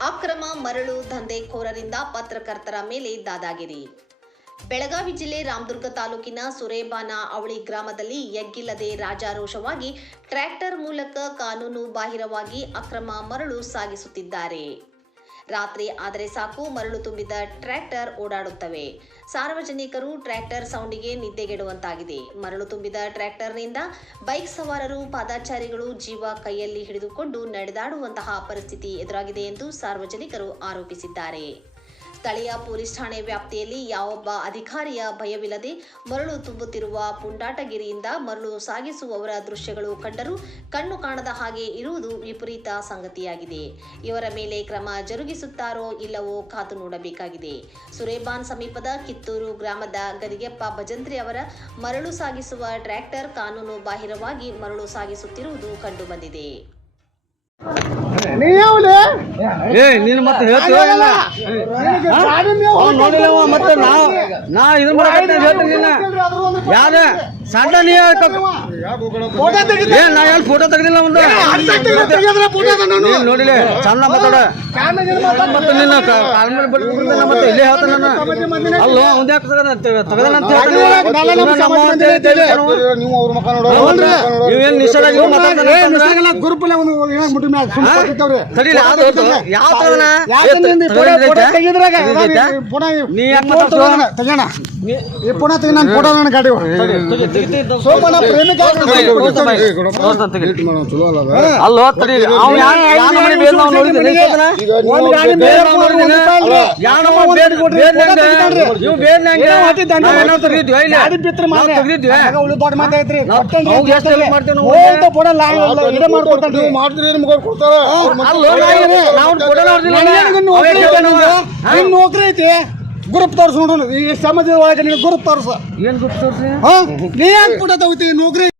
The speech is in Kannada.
ಅಕ್ರಮ ಮರಳು ದಂಧೆಕೋರರಿಂದ ಪತ್ರಕರ್ತರ ಮೇಲೆ ದಾದಾಗಿರಿ. ಬೆಳಗಾವಿ ಜಿಲ್ಲೆ ರಾಮದುರ್ಗ ತಾಲೂಕಿನ ಸುರೇಬಾನ ಅವಳಿ ಗ್ರಾಮದಲ್ಲಿ ಎಗ್ಗಿಲ್ಲದೆ ರಾಜಾರೋಷವಾಗಿ ಟ್ರ್ಯಾಕ್ಟರ್ ಮೂಲಕ ಕಾನೂನು ಬಾಹಿರವಾಗಿ ಅಕ್ರಮ ಮರಳು ಸಾಗಿಸುತ್ತಿದ್ದಾರೆ. ರಾತ್ರಿ ಆದರೆ ಸಾಕು ಮರಳು ತುಂಬಿದ ಟ್ರ್ಯಾಕ್ಟರ್ ಓಡಾಡುತ್ತವೆ. ಸಾರ್ವಜನಿಕರು ಟ್ರ್ಯಾಕ್ಟರ್ ಸೌಂಡಿಗೆ ನಿದ್ದೆಗೆಡುವಂತಾಗಿದೆ. ಮರಳು ತುಂಬಿದ ಟ್ರ್ಯಾಕ್ಟರ್ನಿಂದ ಬೈಕ್ ಸವಾರರು, ಪಾದಾಚಾರಿಗಳು ಜೀವ ಕೈಯಲ್ಲಿ ಹಿಡಿದುಕೊಂಡು ನಡೆದಾಡುವಂತಹ ಪರಿಸ್ಥಿತಿ ಎದುರಾಗಿದೆ ಎಂದು ಸಾರ್ವಜನಿಕರು ಆರೋಪಿಸಿದ್ದಾರೆ. ಸ್ಥಳೀಯ ಪೊಲೀಸ್ ಠಾಣೆ ವ್ಯಾಪ್ತಿಯಲ್ಲಿ ಯಾವೊಬ್ಬ ಅಧಿಕಾರಿಯ ಭಯವಿಲ್ಲದೆ ಮರಳು ತುಂಬುತ್ತಿರುವ ಪುಂಡಾಟಗಿರಿಯಿಂದ ಮರಳು ಸಾಗಿಸುವವರ ದೃಶ್ಯಗಳು ಕಂಡರೂ ಕಣ್ಣು ಕಾಣದ ಹಾಗೆ ಇರುವುದು ವಿಪರೀತ ಸಂಗತಿಯಾಗಿದೆ ಇವರ ಮೇಲೆ ಕ್ರಮ ಜರುಗಿಸುತ್ತಾರೋ ಇಲ್ಲವೋ ಕಾತು ನೋಡಬೇಕಾಗಿದೆ ಸುರೇಬಾನ್ ಸಮೀಪದ ಕಿತ್ತೂರು ಗ್ರಾಮದ ಗದಿಗೆಪ್ಪ ಭಜಂತ್ರಿ ಅವರ ಮರಳು ಸಾಗಿಸುವ ಟ್ರ್ಯಾಕ್ಟರ್ ಕಾನೂನು ಬಾಹಿರವಾಗಿ ಮರಳು ಸಾಗಿಸುತ್ತಿರುವುದು ಕಂಡುಬಂದಿದೆ? ಏ ನೀನು ಮತ್ತೆ ಹೇಳ್ತೀವ ನೋಡಿಲ್ಲ ನಾ ಇದು ಹೇಳ್ತೀನಿ ಸಣ್ಣ ನೀ ನಾ ಏನು ಫೋಟೋ ತೆಗ್ದಿಲ್ಲ ಒಂದು ನೋಡಿಲ್ಲ ಚಂದ ಮಾತಾಡ. ಮತ್ತೆ ನಿನ್ನ ಕಾಲ್ ಮೇಲೆ ಬಿಡ್ಬಿಡ್ತಾನೆ ಮತ್ತೆ ಇಲ್ಲೇ ಹೇಳ್ತಾನ ನಾನು ಅಲ್ಲೋ ಅವ್ನ್ ಯಾಕೆ ತೆಗದ ಅಂತ ಅದೇ ನಾಳೆ ನಮ್ಮ ಸಮಾಜ ಮಂದಿರ ಇದ್ದೇವೆ. ನೀವು ಅವ್ರ ಮುಖ ನೋಡೋ ನೋಡ್ರಿ. ನೀವೇನ್ ನಿಷೇಧ ನೀವು ಮಾತಾಡ್ತಾನೆ ಏ, ಅಂತಂದ್ರೆ? ನಿಸರ್ಗನ ಒಂದು ಮುಟ್ಟಿ ಮ್ಯಾಲ್ ಸುಮ್ನೆ ಕೊಟ್ಟಿರ್ತವ್ರಿ. ತಡೀಲಿ, ಯಾವ್ದು ಹೌದು? ಯಾವ ತಗದನ? ಯಾಕೆ ಏ, ನಿಂದು ತಗದಿಲ್ಲ ಫೋಟೋ- ಫೋಟೋ ಐತೆ? ತೆಗಿದ್ರಾಗ ಪುನಃ ನೀ ಈ ಯಾಕೆ ಫೋಟೋ ಮಾತಾಡ್ತೀವ? ತೆಗಿಯೋಣ, ತೆಗಿಯೋಣ. ಈ ಪುನಃ ತೆಗಿ ನನ್ನ ಫೋಟೋ ನನ್ನ ಗಾಡಿ ಸೋಮಣ್ಣ ಪ್ರೇಮಿಕ ಅಲ್ಲ ಬೇಡ ನಾವು ನೌಕರಿ ಐತೆ ಗ್ರೂಪ್ ತೋರ್ಸ್ ನೋಡ್ರಿ ಈ ಸಮಾಜದ ಒಳಗೆ ನಿನಗೆ ಗ್ರೂಪ್ ತೋರ್ಸ ಏನ್ ಗುರುಪ್ ತೋರ್ಸಿ ಹಾ ನೀ ಏನ್ ಪುಟ ತಗೋತಿ ನೌಕರಿ